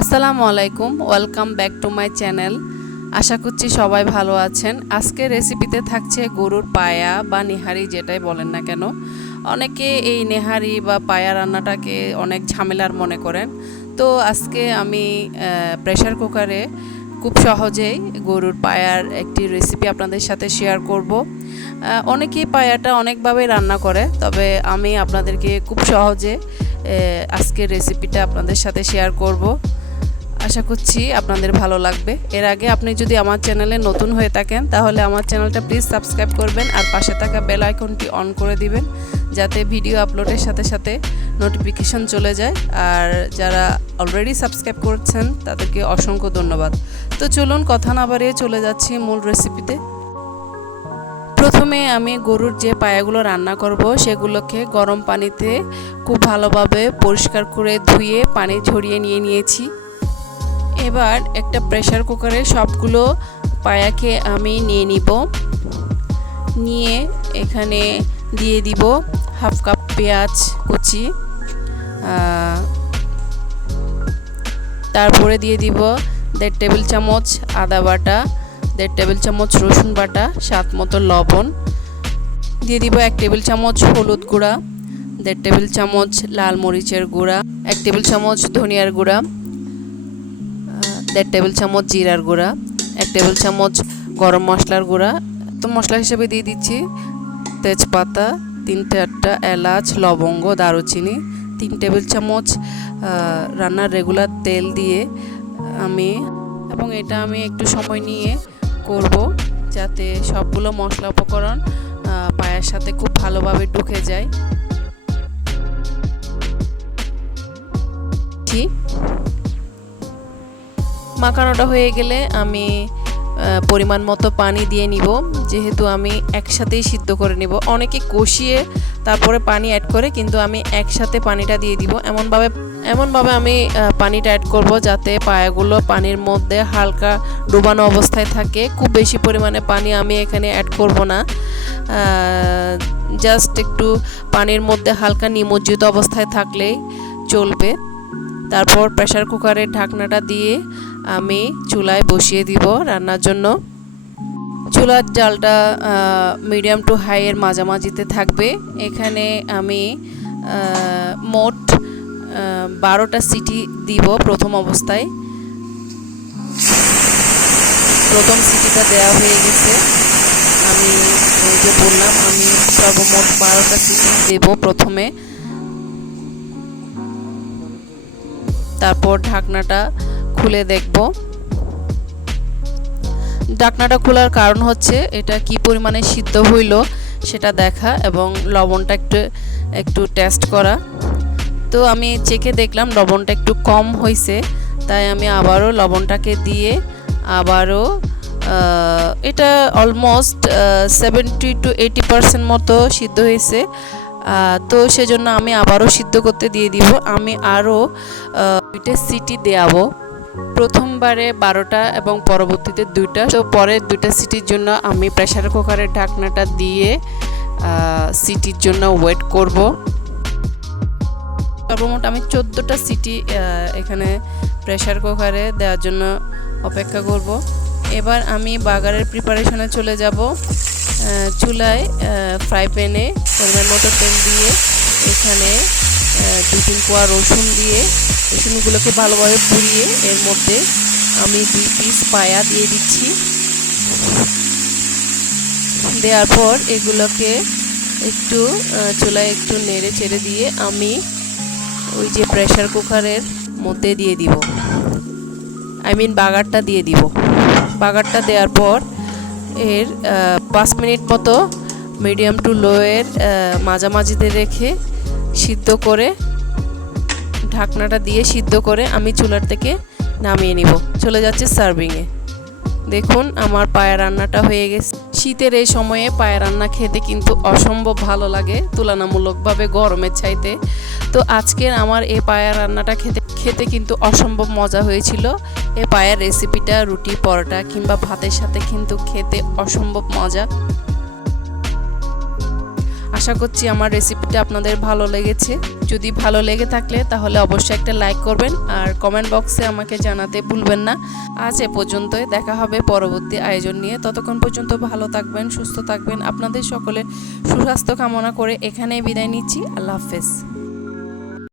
আসসালামু আলাইকুম, welcome back to my channel. আশা করছি সবাই ভালো আছেন। আজকে রেসিপিতে থাকছে গরুর পায়া বা নেহারি যেটাই বলেন না কেন। অনেকে এই নেহারি বা পায়া রান্নাটাকে অনেক ঝামেলার মনে করেন। তো আজকে আমি প্রেশার কুকারে খুব সহজেই গরুর পায়ার একটি রেসিপি আপনাদের সাথে শেয়ার করব। অনেকেই পায়াটা অনেকভাবে রান্না করে, তবে আমি আপনাদেরকে খুব সহজে আজকের রেসিপিটা আপনাদের সাথে শেয়ার করব। আশা করছি আপনাদের ভালো লাগবে। এর আগে আপনি যদি আমার চ্যানেলে নতুন হয়ে থাকেন, তাহলে আমার চ্যানেলটা প্লিজ সাবস্ক্রাইব করবেন আর পাশে থাকা বেল আইকনটি অন করে দিবেন, যাতে ভিডিও আপলোডের সাথে সাথে নোটিফিকেশন চলে যায়। আর যারা অলরেডি সাবস্ক্রাইব করছেন, তাদেরকে অসংখ্য ধন্যবাদ। তো চলুন কথা না বাড়িয়ে চলে যাচ্ছি মূল রেসিপিতে প্রথমে আমি গরুর যে পায়াগুলো রান্না করব, সেগুলোকে গরম পানিতে খুব ভালোভাবে পরিষ্কার করে ধুয়ে পানি ঝরিয়ে নিয়ে নিয়েছি। এবার একটা প্রেশার কুকারে সবগুলো পায়াকে আমি নিয়ে নিব। নিয়ে এখানে দিয়ে দিব হাফ কাপ পেঁয়াজ কুচি তারপরে দিয়ে দিব দেড় টেবিল চামচ আদা বাটা, দেড় টেবিল চামচ রসুন বাটা, স্বাদ মতো লবণ। দিয়ে দিব এক টেবিল চামচ হলুদ গুঁড়া, দেড় টেবিল চামচ লাল মরিচের গুঁড়া, এক টেবিল চামচ ধনিয়ার গুঁড়া। দেড় টেবিল চামচ জিরার গুঁড়া, এক টেবিল চামচ গরম মশলার গুঁড়া। তো মশলা হিসেবে দিয়ে দিচ্ছি তেজপাতা তিন চারটা এলাচ, লবঙ্গ, দারুচিনি, তিন টেবিল চামচ রান্নার রেগুলার তেল দিয়ে আমি এবং এটা আমি একটু সময় নিয়ে করব যাতে সবগুলো মশলা উপকরণ পায়ের সাথে খুব ভালোভাবে ঢুকে যায়। ঠিক মাখানোটা হয়ে গেলে আমি পরিমাণ মতো পানি দিয়ে নিব। যেহেতু আমি একসাথেই সিদ্ধ করে নিব। অনেকে কষিয়ে তারপরে পানি অ্যাড করে, কিন্তু আমি একসাথে পানিটা দিয়ে দিব। এমনভাবে এমনভাবে আমি পানিটা অ্যাড করব যাতে পায়াগুলো পানির মধ্যে হালকা ডুবানো অবস্থায় থাকে। খুব বেশি পরিমাণে পানি আমি এখানে অ্যাড করব না। জাস্ট একটু পানির মধ্যে হালকা নিমজ্জিত অবস্থায় থাকলেই চলবে। তারপর প্রেসার কুকারের ঢাকনাটা দিয়ে আমি চুলায় বসিয়ে দিব রান্নার জন্য। চুলার জালটা মিডিয়াম টু হাইয়ের মাঝামাঝিতে থাকবে। এখানে আমি মোট বারোটা সিটি দিব প্রথম অবস্থায়। প্রথম সিটিটা দেওয়া হয়ে গেছে। আমি যে বললাম, আমি সর্বমোট বারোটা সিটি দেব প্রথমে। তারপর ঢাকনাটা খুলে দেখব। ঢাকনাটা খোলার কারণ হচ্ছে এটা কি পরিমাণে সিদ্ধ হইল সেটা দেখা এবং লবণটা একটু একটু টেস্ট করা। তো আমি চেখে দেখলাম লবণটা একটু কম হয়েছে তাই আমি আবারও লবণটাকে দিয়ে আবারও এটা almost seventy to eighty percent মতো সিদ্ধ হয়েছে তো সেজন্য আমি আবারও সিদ্ধ করতে দিয়ে দিব। আমি আরও দুইটা সিটি দেওয়াবো প্রথমবারে বারোটা এবং পরবর্তীতে দুইটা। তো পরের দুইটা সিটির জন্য আমি প্রেশার কুকারের ঢাকনাটা দিয়ে সিটির জন্য ওয়েট করব। সর্বমোট আমি চোদ্দোটা সিটি এখানে প্রেসার কুকারে দেওয়ার জন্য অপেক্ষা করব। এবার আমি বাগারের প্রিপারেশনে চলে যাব। চুলায় ফ্রাই প্যানে পরিমাণ মতো তেল দিয়ে এখানে দু তিন কোয়া রসুন দিয়ে রসুনগুলোকে ভালোভাবে পুড়িয়ে এর মধ্যে আমি দুই পিস পায়া দিয়ে দিচ্ছি। দেওয়ার পর এগুলোকে একটু চুলায় একটু নেড়ে চেড়ে দিয়ে আমি ওই যে প্রেশার কুকারের মধ্যে দিয়ে দিব। আই মিন বাগারটা দিয়ে দিব। বাগারটা দেওয়ার পর এর পাঁচ মিনিট মতো মিডিয়াম টু লোয়ের মাঝামাঝিতে রেখে সিদ্ধ করে, ঢাকনাটা দিয়ে সিদ্ধ করে আমি চুলার থেকে নামিয়ে নিব। চলে যাচ্ছে সার্ভিংয়ে দেখুন, আমার পায়া রান্নাটা হয়ে গেছে। শীতের এই সময়ে পায়া রান্না খেতে কিন্তু অসম্ভব ভালো লাগে, তুলনামূলকভাবে গরমের চাইতে। তো আজকের আমার এই পায়া রান্নাটা খেতে খেতে কিন্তু অসম্ভব মজা হয়েছিল। এই পায়ের রেসিপিটা রুটি, পরোটা কিংবা ভাতের সাথে কিন্তু খেতে অসম্ভব মজা। আশা করছি আমার রেসিপিটা আপনাদের ভালো লেগেছে। যদি ভালো লেগে থাকলে তাহলে অবশ্যই একটা লাইক করবেন আর কমেন্ট বক্সে আমাকে জানাতে ভুলবেন না। আজ এ পর্যন্তই, দেখা হবে পরবর্তী আয়োজন নিয়ে। ততক্ষণ পর্যন্ত ভালো থাকবেন, সুস্থ থাকবেন। আপনাদের সকলের সুস্বাস্থ্য কামনা করে এখানেই বিদায় নিচ্ছি। আল্লাহ হাফেজ।